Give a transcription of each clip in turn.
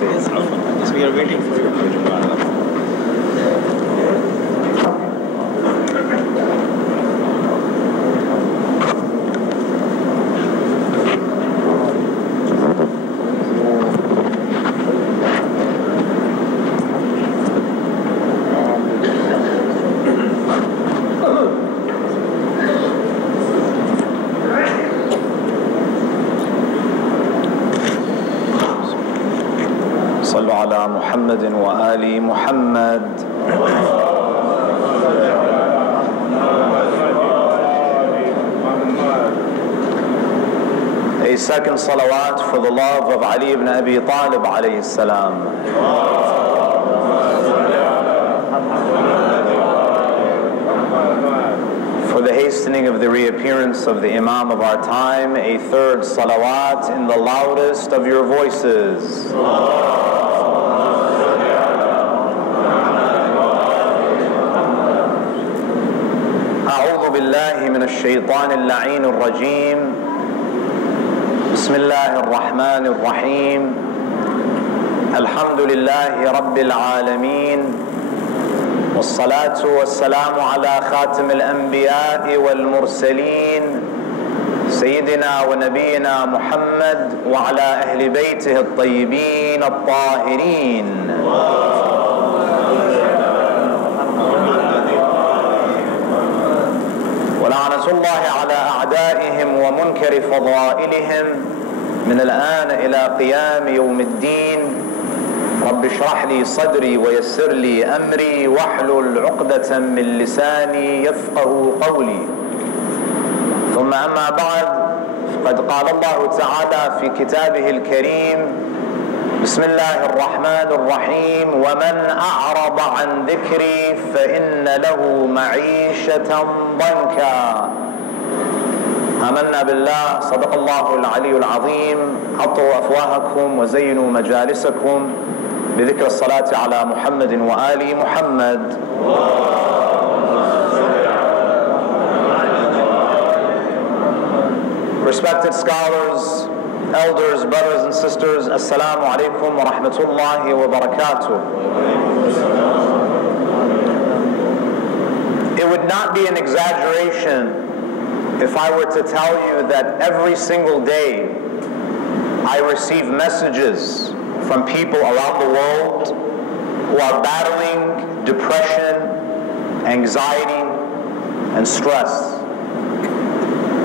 Yes, we are waiting for you. صلوا على محمد وآل محمد. A second salawat for the love of Ali ibn Abi Talib alayhi salam. For the hastening of the reappearance of the Imam of our time, a third salawat in the loudest of your voices. أعوذ بالله من الشيطان اللعين الرجيم. بسم الله الرحمن الرحيم. الحمد لله رب العالمين، والصلاة والسلام على خاتم الأنبياء والمرسلين سيدنا ونبينا محمد وعلى أهل بيته الطيبين الطاهرين. ولعنة الله على أعدائهم ومنكر فضائلهم من الآن إلى قيام يوم الدين. رب اشرح لي صدري ويسر لي أمري واحلل عقدة من لساني يفقه قولي. ثم أما بعد، فقد قال الله تعالى في كتابه الكريم: بسم الله الرحمن الرحيم: ومن أعرض عن ذكري فإن له معيشة ضنكا. آمنا بالله، صدق الله العلي العظيم. حطوا أفواهكم وزينوا مجالسكم بذكر الصلاة على محمد وآل محمد. Respected scholars, elders, brothers and sisters, Assalamu alaikum wa rahmatullahi wa barakatuh. It would not be an exaggeration if I were to tell you that every single day I receive messages from people around the world who are battling depression, anxiety, and stress.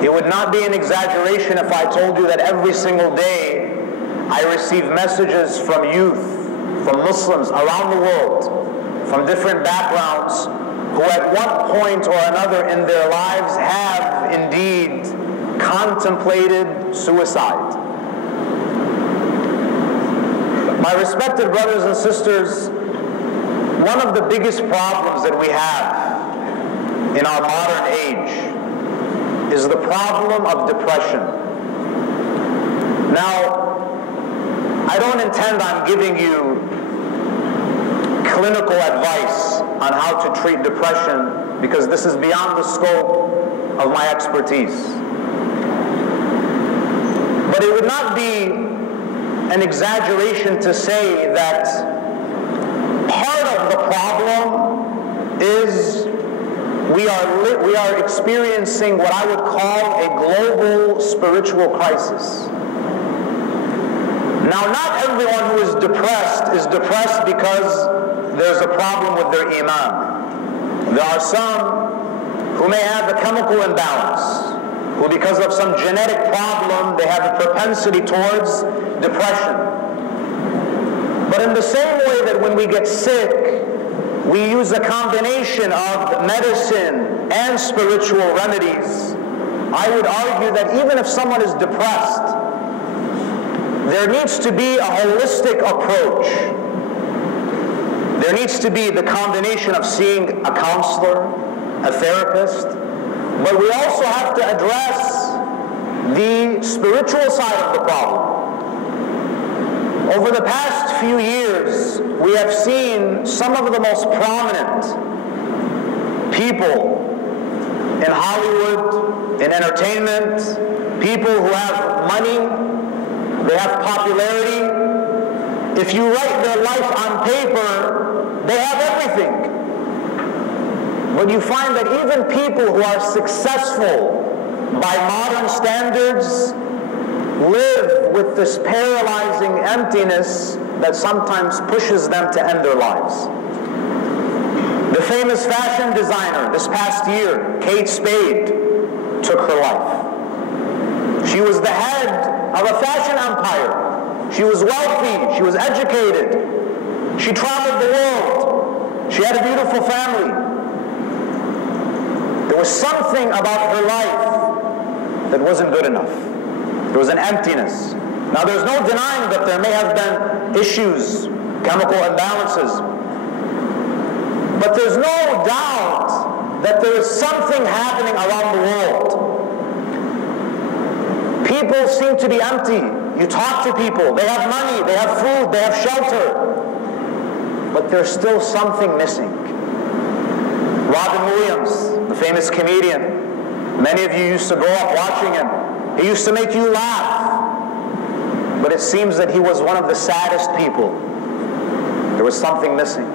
It would not be an exaggeration if I told you that every single day I receive messages from youth, from Muslims around the world, from different backgrounds, who at one point or another in their lives have indeed contemplated suicide. My respected brothers and sisters, one of the biggest problems that we have in our modern age is the problem of depression. Now, I don't intend on giving you clinical advice on how to treat depression, because this is beyond the scope of my expertise. But it would not be an exaggeration to say that part of the problem is we are experiencing what I would call a global spiritual crisis. Now, not everyone who is depressed because there's a problem with their iman. There are some who may have a chemical imbalance, who because of some genetic problem, they have a propensity towards depression. But in the same way that when we get sick, we use a combination of medicine and spiritual remedies, I would argue that even if someone is depressed, there needs to be a holistic approach. There needs to be the combination of seeing a counselor, a therapist, but we also have to address the spiritual side of the problem. Over the past few years, we have seen some of the most prominent people in Hollywood, in entertainment, people who have money, they have popularity, If you write their life on paper, they have everything. But you find that even people who are successful by modern standards live with this paralyzing emptiness that sometimes pushes them to end their lives. The famous fashion designer this past year, Kate Spade, took her life. She was the head of a fashion empire. She was wealthy, she was educated, she traveled the world, she had a beautiful family. There was something about her life that wasn't good enough. There was an emptiness. Now there's no denying that there may have been issues, chemical imbalances, but there's no doubt that there is something happening around the world. People seem to be empty. You talk to people, they have money, they have food, they have shelter, but there's still something missing. Robin Williams, the famous comedian, many of you used to grow up watching him. He used to make you laugh, but it seems that he was one of the saddest people. There was something missing.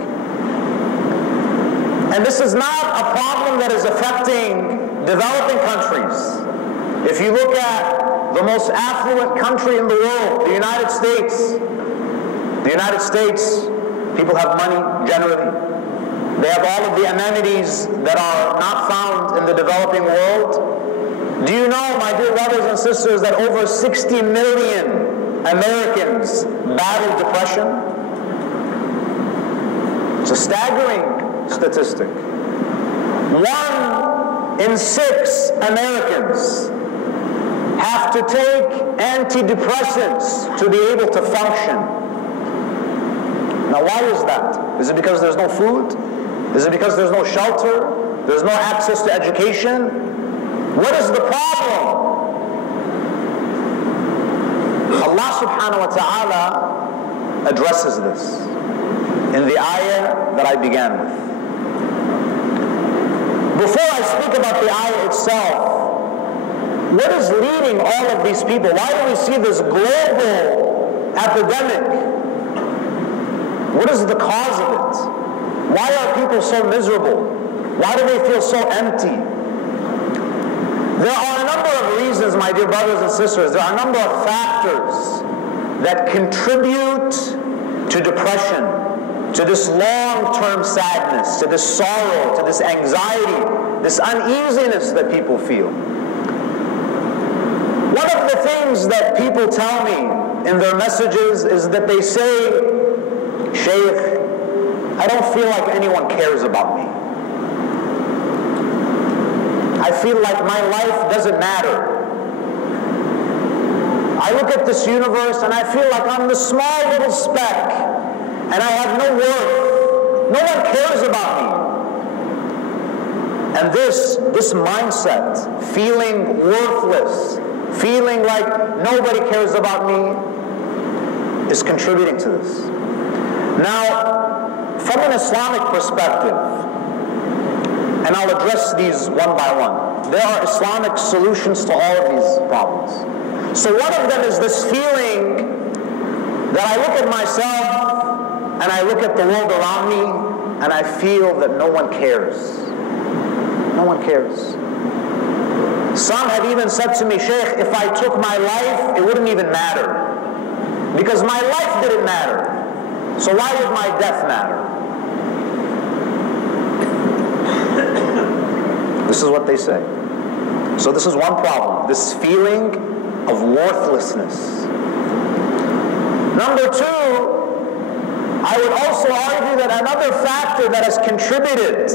And this is not a problem that is affecting developing countries. If you look at the most affluent country in the world, the United States, people have money generally. They have all of the amenities that are not found in the developing world. Do you know, my dear brothers and sisters, that over 60 million Americans battle depression? It's a staggering statistic. 1 in 6 Americans have to take antidepressants to be able to function. Now why is that? Is it because there's no food? Is it because there's no shelter? There's no access to education? What is the problem? Allah subhanahu wa ta'ala addresses this in the ayah that I began with. Before I speak about the ayah itself, what is leading all of these people? Why do we see this global epidemic? What is the cause of it? Why are people so miserable? Why do they feel so empty? There are a number of reasons, my dear brothers and sisters. There are a number of factors that contribute to depression, to this long-term sadness, to this sorrow, to this anxiety, this uneasiness that people feel. One of the things that people tell me in their messages is that they say, Sheikh, I don't feel like anyone cares about me. I feel like my life doesn't matter. I look at this universe and I feel like I'm this small little speck and I have no worth. No one cares about me. And this mindset, feeling worthless, feeling like nobody cares about me, is contributing to this. Now, from an Islamic perspective, and I'll address these one by one, there are Islamic solutions to all of these problems. So one of them is this feeling that I look at myself and I look at the world around me and I feel that no one cares. No one cares. Some have even said to me, Sheikh, if I took my life, it wouldn't even matter. Because my life didn't matter. So why would my death matter? This is what they say. So this is one problem, this feeling of worthlessness. Number two, I would also argue that another factor that has contributed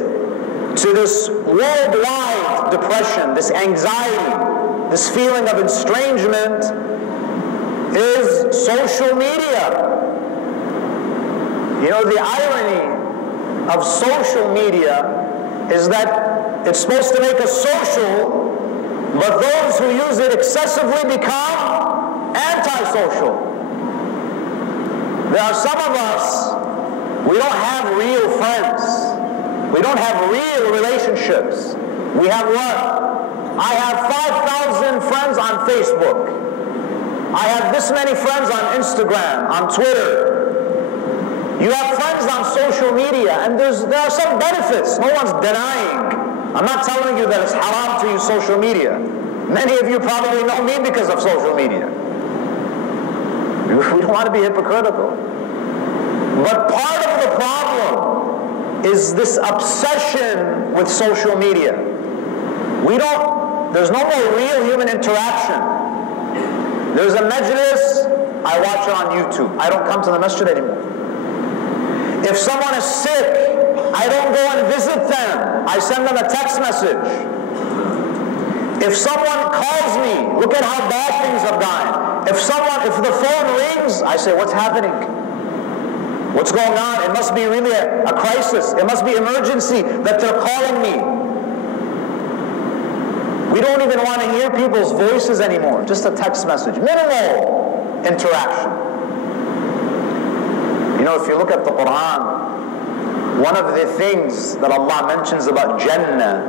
to this worldwide depression, this anxiety, this feeling of estrangement is social media. You know, the irony of social media is that it's supposed to make us social, but those who use it excessively become antisocial. There are some of us, we don't have real friends. We don't have real relationships. We have what? I have 5,000 friends on Facebook. I have this many friends on Instagram, on Twitter. You have friends on social media, and there are some benefits. No one's denying. I'm not telling you that it's haram to use social media. Many of you probably know me because of social media. We don't want to be hypocritical. But part of the problem is this obsession with social media. There's no more real human interaction. There's a majlis, I watch it on YouTube. I don't come to the masjid anymore. If someone is sick, I don't go and visit them. I send them a text message. If someone calls me, look at how bad things have gone. If the phone rings, I say, what's happening? What's going on? It must be really a crisis. It must be emergency that they're calling me. We don't even want to hear people's voices anymore. Just a text message. Minimal interaction. You know, if you look at the Quran, one of the things that Allah mentions about Jannah,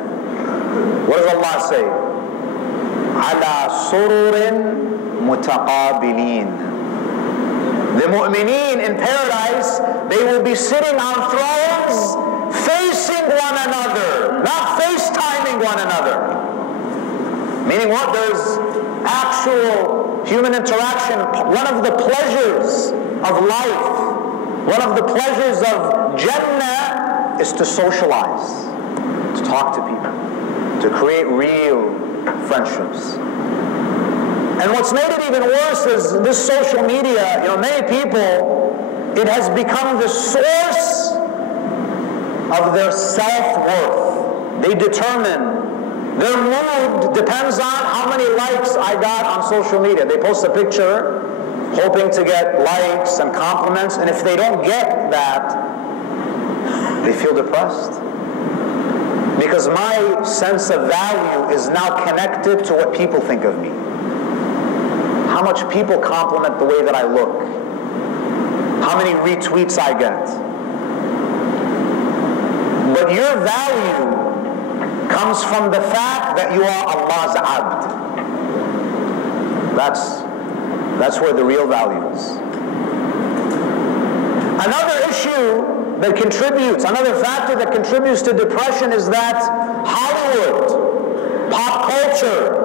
what does Allah say? عَلَى سُرُرٍ مُتَقَابِلِينَ. The mu'mineen in paradise, they will be sitting on thrones facing one another, not FaceTiming one another. Meaning what? There's actual human interaction. One of the pleasures of life, one of the pleasures of Jannah is to socialize, to talk to people, to create real friendships. And what's made it even worse is this social media, many people, it has become the source of their self-worth. They determine, their mood depends on how many likes I got on social media. They post a picture hoping to get likes and compliments, and if they don't get that, they feel depressed. Because my sense of value is now connected to what people think of me. How much people compliment the way that I look. How many retweets I get. But your value comes from the fact that you are Allah's abd. That's where the real value is. Another factor that contributes to depression is that Hollywood, pop culture,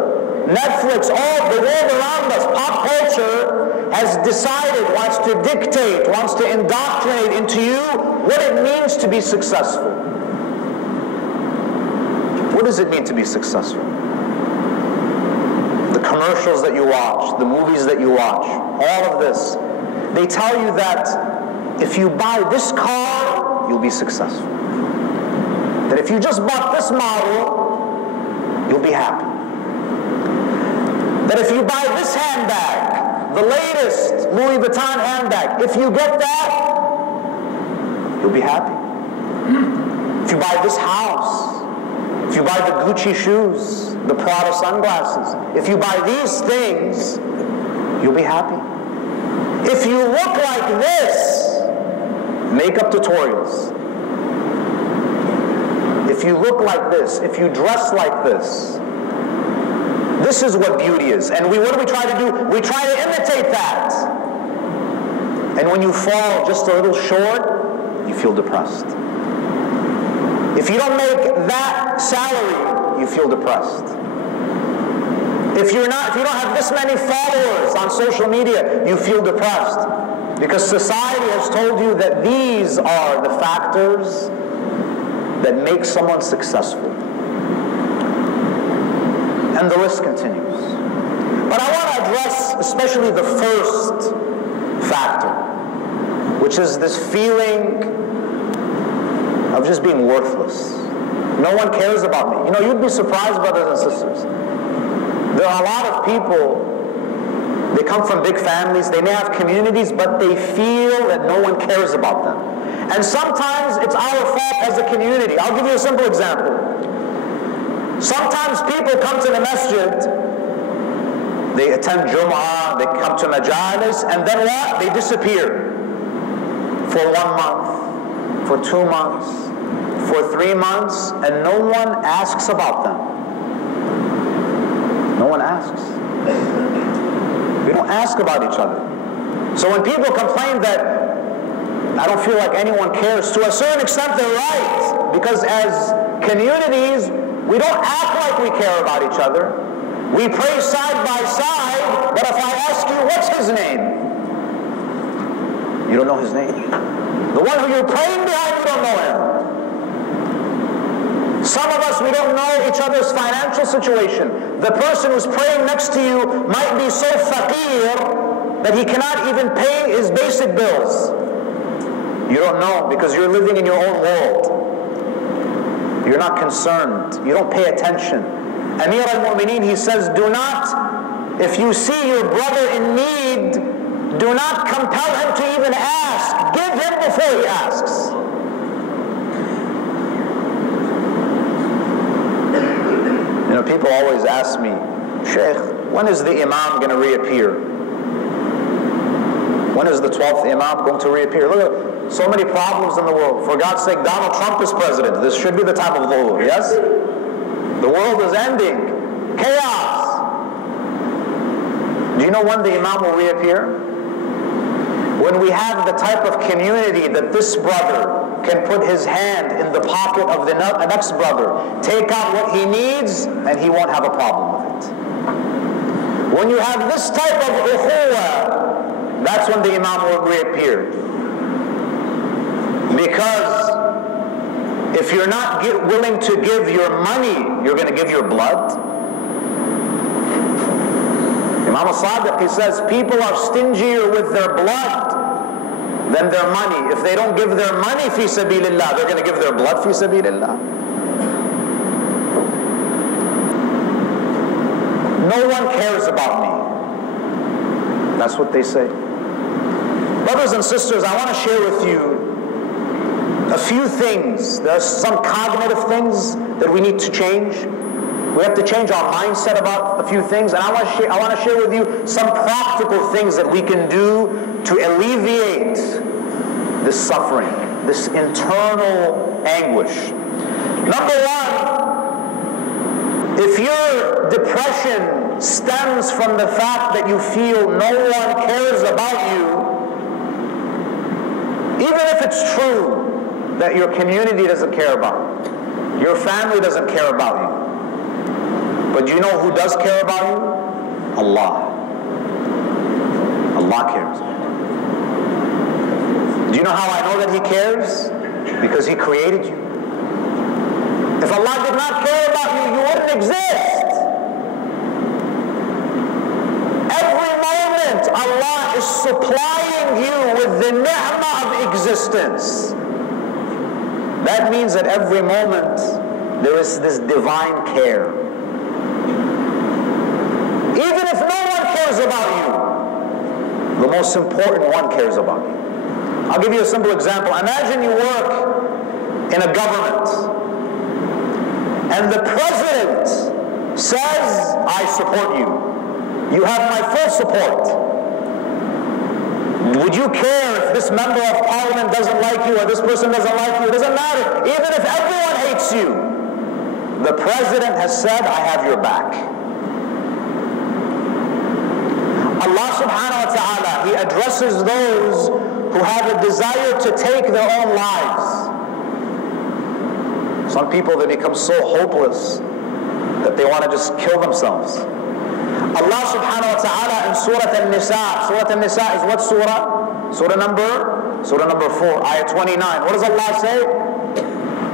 Netflix, all the world around us, pop culture has decided, wants to dictate, wants to indoctrinate into you what it means to be successful. What does it mean to be successful? The commercials that you watch, the movies that you watch, all of this, they tell you that if you buy this car, you'll be successful. That if you just bought this model, you'll be happy. That if you buy this handbag, the latest Louis Vuitton handbag, if you get that, you'll be happy. If you buy this house, if you buy the Gucci shoes, the Prada sunglasses, if you buy these things, you'll be happy. If you look like this, makeup tutorials. If you look like this, if you dress like this, this is what beauty is. And what do we try to do? We try to imitate that. And when you fall just a little short, you feel depressed. If you don't make that salary, you feel depressed. If you don't have this many followers on social media, you feel depressed. Because society has told you that these are the factors that make someone successful. And the list continues. But I want to address especially the first factor, which is this feeling of just being worthless. No one cares about me. You'd be surprised, brothers and sisters. There are a lot of people, they come from big families, they may have communities, but they feel that no one cares about them. And sometimes it's our fault as a community. I'll give you a simple example. Sometimes people come to the masjid, they attend Jum'ah, they come to majalis, and then what? They disappear. For 1 month, for 2 months, for 3 months, and no one asks about them. No one asks. We don't ask about each other. So when people complain that I don't feel like anyone cares. To a certain extent, they're right. Because as communities, we don't act like we care about each other. We pray side by side, but if I ask you, what's his name? You don't know his name. The one who you're praying behind, you don't know him. Some of us, we don't know each other's financial situation. The person who's praying next to you might be so faqir that he cannot even pay his basic bills. You don't know because you're living in your own world. You're not concerned. You don't pay attention. Amir al-Mu'mineen, he says, do not, if you see your brother in need, do not compel him to even ask. Give him before he asks. You know, people always ask me, Sheikh, when is the Imam going to reappear? When is the 12th Imam going to reappear? Look at so many problems in the world. For God's sake, Donald Trump is president. This should be the time of dhuhr, yes? The world is ending. Chaos. Do you know when the Imam will reappear? When we have the type of community that this brother can put his hand in the pocket of the next brother, take out what he needs, and he won't have a problem with it. When you have this type of ukhuwah, that's when the Imam will reappear. Because if you're not willing to give your money, you're going to give your blood. Imam al-Sadiq, he says, people are stingier with their blood than their money. If they don't give their money fi sabilillah, they're going to give their blood fi sabilillah. No one cares about me. That's what they say. Brothers and sisters, I want to share with you a few things. There are some cognitive things that we need to change. We have to change our mindset about a few things, and I want to share with you some practical things that we can do to alleviate this suffering, this internal anguish. Number one, if your depression stems from the fact that you feel no one cares about you, even if it's true that your community doesn't care about you, your family doesn't care about you, but do you know who does care about you? Allah. Allah cares. Do you know how I know that He cares? Because He created you. If Allah did not care about you, you wouldn't exist. Every moment Allah is supplying you with the ni'mah of existence. That means that every moment there is this divine care. Even if no one cares about you, the most important one cares about you. I'll give you a simple example. Imagine you work in a government and the president says, I support you. You have my full support. Would you care if this member of parliament doesn't like you or this person doesn't like you? It doesn't matter. Even if everyone hates you, the president has said, I have your back. Allah subhanahu wa ta'ala, He addresses those who have a desire to take their own lives. Some people, they become so hopeless that they want to just kill themselves. Allah subhanahu wa ta'ala in Surah An-Nisa, Surah An-Nisa is what surah? Surah number 4, ayah 29. What does Allah say?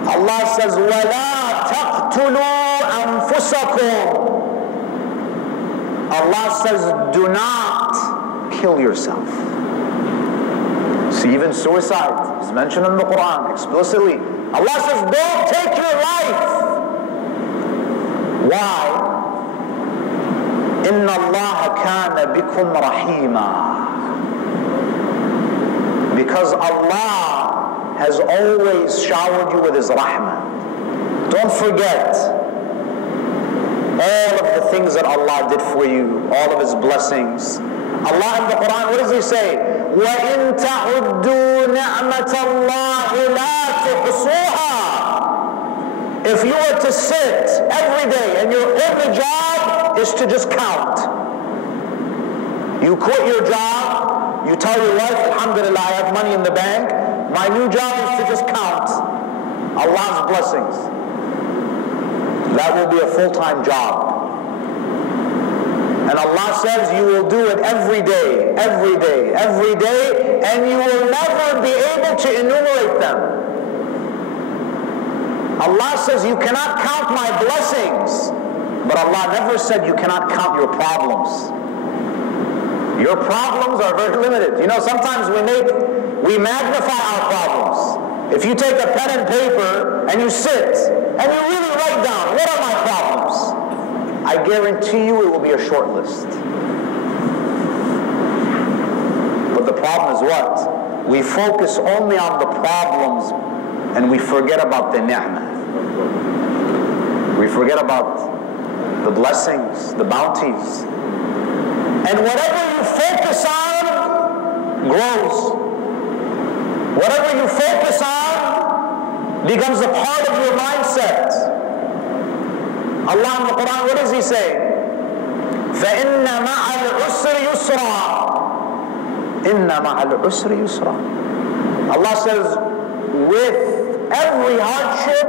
Allah says, وَلَا تَقْتُلُوا أَنفُسَكُمْ. Allah says, do not kill yourself. See, even suicide is mentioned in the Quran explicitly. Allah says, don't take your life. Why? إِنَّ اللَّهَ كَانَ بِكُمْ رَحِيمًا. Because Allah has always showered you with His rahmah. Don't forget all of the things that Allah did for you, all of His blessings. Allah in the Quran, what does He say? وَإِن تَعُدُّوا نِعْمَةَ اللَّهِ لَا تُحْصُوهَا. If you were to sit every day and your only job is to just count. You quit your job, you tell your wife, alhamdulillah, I have money in the bank, My new job is to just count Allah's blessings. That will be a full-time job. And Allah says you will do it every day, every day, every day, and you will never be able to enumerate them. Allah says you cannot count my blessings, but Allah never said you cannot count your problems. Your problems are very limited. You know, sometimes we magnify our problems. If you take a pen and paper and you sit and you really write down, what are my problems? I guarantee you it will be a short list. But the problem is what? We focus only on the problems and we forget about the ni'mah. We forget about the blessings, the bounties. And whatever you focus on grows. Whatever you focus on becomes a part of your mindset. Allah in the Quran, what does He say? فَإِنَّ مَعَ الْعُسْرِ يُسْرًا إِنَّ مَعَ الْعُسْرِ يُسْرًا. Allah says, with every hardship,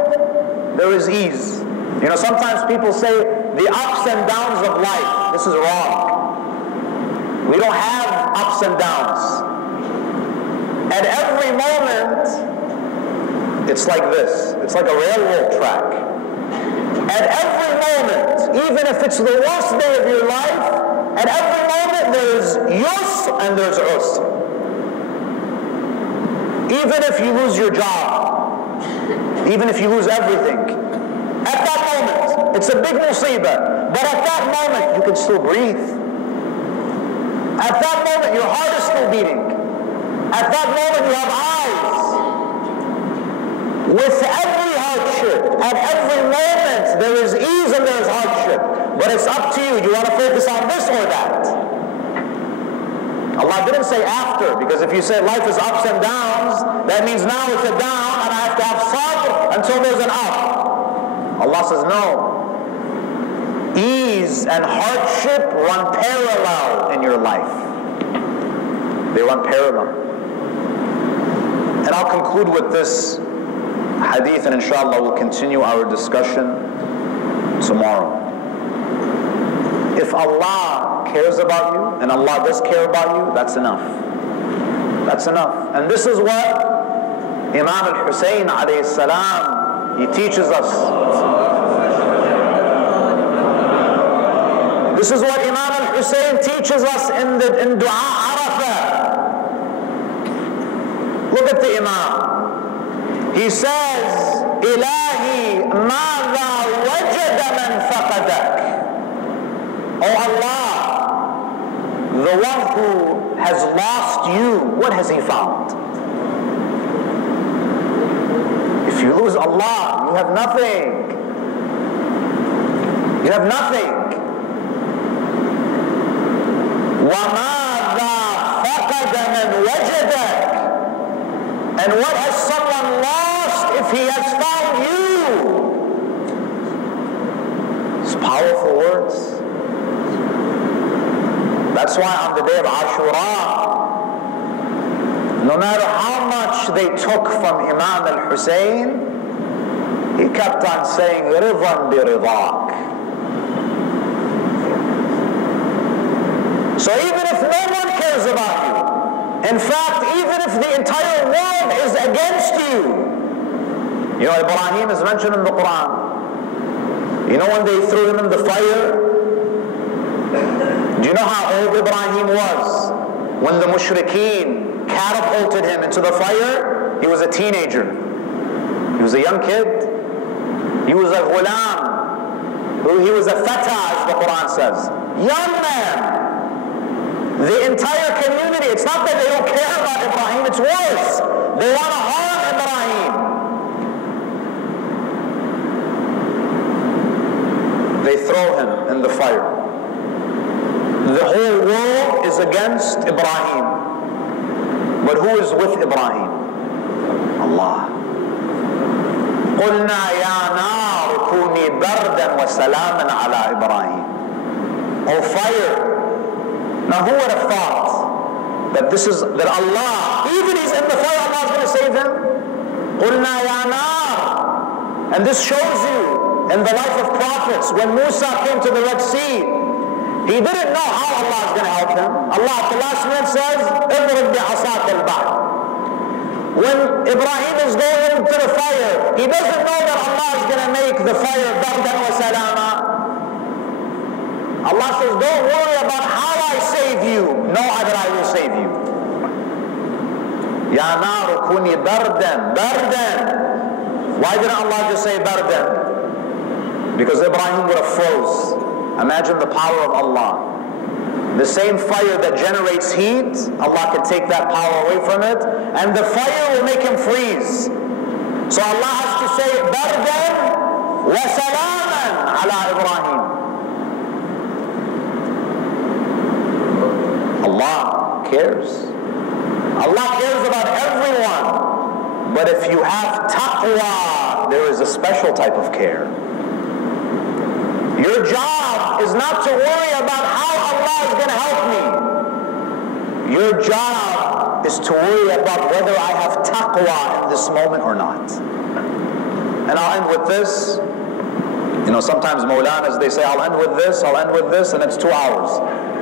there is ease. You know, sometimes people say the ups and downs of life. This is wrong. We don't have ups and downs. At every moment, it's like this. It's like a railroad track. At every moment, even if it's the worst day of your life, at every moment there's yusr and there's usr. Even if you lose your job, even if you lose everything, at that moment, it's a big musibah, but at that moment you can still breathe. At that moment your heart is still beating. At that moment you have eyes. With every hardship, at every moment, there is ease and there is hardship. But it's up to you. You want to focus on this or that? Allah didn't say after, because if you say life is ups and downs, that means now it's a down and I have to have sabr until there's an up. Allah says no. Ease and hardship run parallel in your life. They run parallel. And I'll conclude with this hadith, and inshallah we'll continue our discussion tomorrow. If Allah cares about you, and Allah does care about you, that's enough. That's enough. And this is what Imam al-Hussein alayhi salam, he teaches us. This is what Imam al-Hussein teaches us in Dua Arafah. Look at the Imam. He says, Ilahi mādhā wajada man faqadak. Oh Allah, the one who has lost you, what has he found? If you lose Allah, you have nothing. You have nothing. وَمَاذَا فَقَدَ مَنْ وَجَدَكَ. And what has someone lost if he has found you? It's powerful words. That's why on the day of Ashura, no matter how much they took from Imam al-Hussein, he kept on saying, رِضًا بِرِضَاكَ. So even if no one cares about you, in fact, even if the entire world is against you, you know, Ibrahim is mentioned in the Quran. You know when they threw him in the fire? Do you know how old Ibrahim was? When the mushrikeen catapulted him into the fire, he was a teenager. He was a young kid. He was a ghulam. He was a fata, as the Quran says. Young man. The entire community, it's not that they don't care about Ibrahim, it's worse. They want to harm Ibrahim. They throw him in the fire. The whole world is against Ibrahim. But who is with Ibrahim? Allah. قُلْنَا يَا نَارُ كُونِي بَرْدًا وَسَلَامًا عَلَى إِبْرَاهِيمَ. O fire. Now who would have thought that Allah, even he's in the fire, Allah is going to save them? قُلْنَا يَا نَارِ. And this shows you in the life of prophets, when Musa came to the Red Sea, he didn't know how Allah is going to help him. Allah at the last minute says, اضرب بعصاك البحر. When Ibrahim is going into the fire, he doesn't know that Allah is going to make the fire bardan wa salama. Allah says, don't worry about how I save you. Know that I will save you. Ya naru kuni bardan, bardan. Why didn't Allah just say bardan? Because Ibrahim would have froze. Imagine the power of Allah. The same fire that generates heat, Allah can take that power away from it, and the fire will make him freeze. So Allah has to say, bardan wa salaman ala Ibrahim. Allah cares. Allah cares about everyone. But if you have taqwa, there is a special type of care. Your job is not to worry about how Allah is going to help me. Your job is to worry about whether I have taqwa in this moment or not. And I'll end with this. You know, sometimes Maulanas, they say, I'll end with this, and it's 2 hours.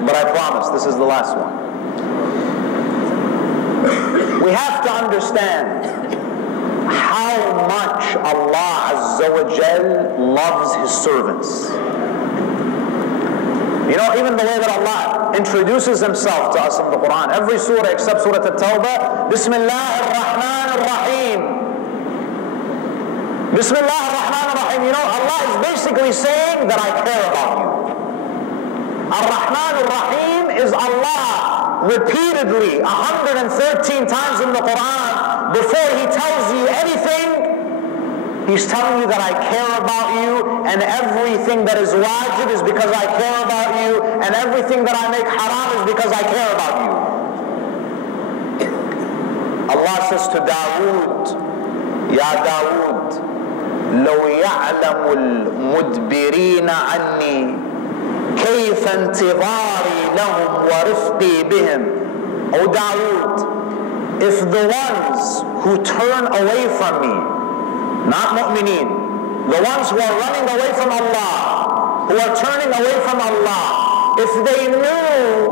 But I promise, this is the last one. We have to understand how much Allah Azza wa Jal loves His servants. You know, even the way that Allah introduces Himself to us in the Quran, every surah except Surah At-Tawbah, Bismillah ar-Rahman ar-Rahim. Bismillah ar-Rahman ar-Rahim. You know, Allah is basically saying that I care about you. Ar-Rahman ar-Rahim is Allah repeatedly 113 times in the Quran. Before He tells you anything, He's telling you that I care about you, and everything that is wajib is because I care about you, and everything that I make haram is because I care about you. Allah says to Dawood, Ya Dawood, لو يعلم المدبرين عني كيف انتظاري لهم ورفقي بهم. O Dawood, if the ones who turn away from me, not mu'mineen, the ones who are running away from Allah, who are turning away from Allah, if they knew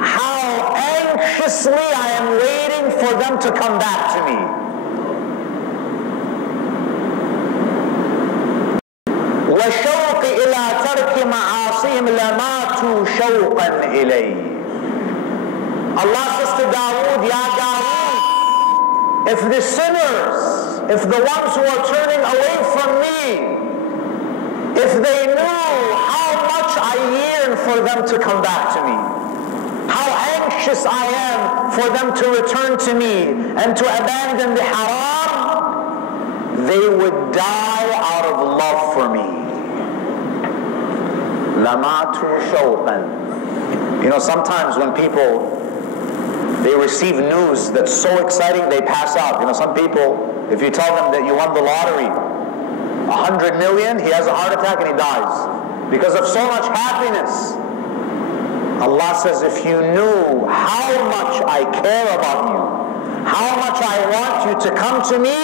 how anxiously I am waiting for them to come back to me. وَشَوْقِ إِلَىٰ تَرْكِ مَعَاصِهِمْ لَمَاتُوا شَوْقًا إِلَيْهِ. Allah says to Dawood, Ya Dawood, if the sinners, if the ones who are turning away from me, if they knew how much I yearn for them to come back to me, how anxious I am for them to return to me and to abandon the haram, they would die out of love for me. لَمَاتُوا شَوْقًا. You know, sometimes when people, they receive news that's so exciting, they pass out. You know, some people, if you tell them that you won the lottery, 100 million, he has a heart attack and he dies because of so much happiness. Allah says, if you knew how much I care about you, how much I want you to come to me,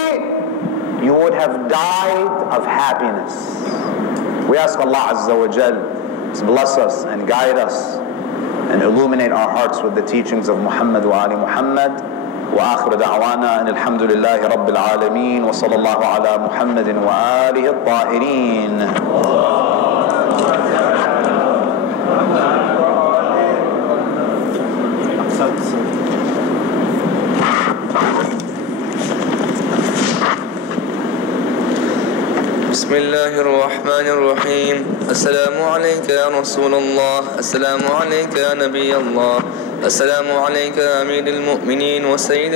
you would have died of happiness. We ask Allah Azza wa Jal to bless us and guide us and illuminate our hearts with the teachings of Muhammad wa Ali Muhammad. Wa akhiru da'wana alhamdulillahi rabbil alameen wa sallallahu ala Muhammadin wa alihi at-tahirin. بسم الله الرحمن الرحيم. السلام عليك يا رسول الله، السلام عليك يا نبي الله، السلام عليك يا أمير المؤمنين وسيد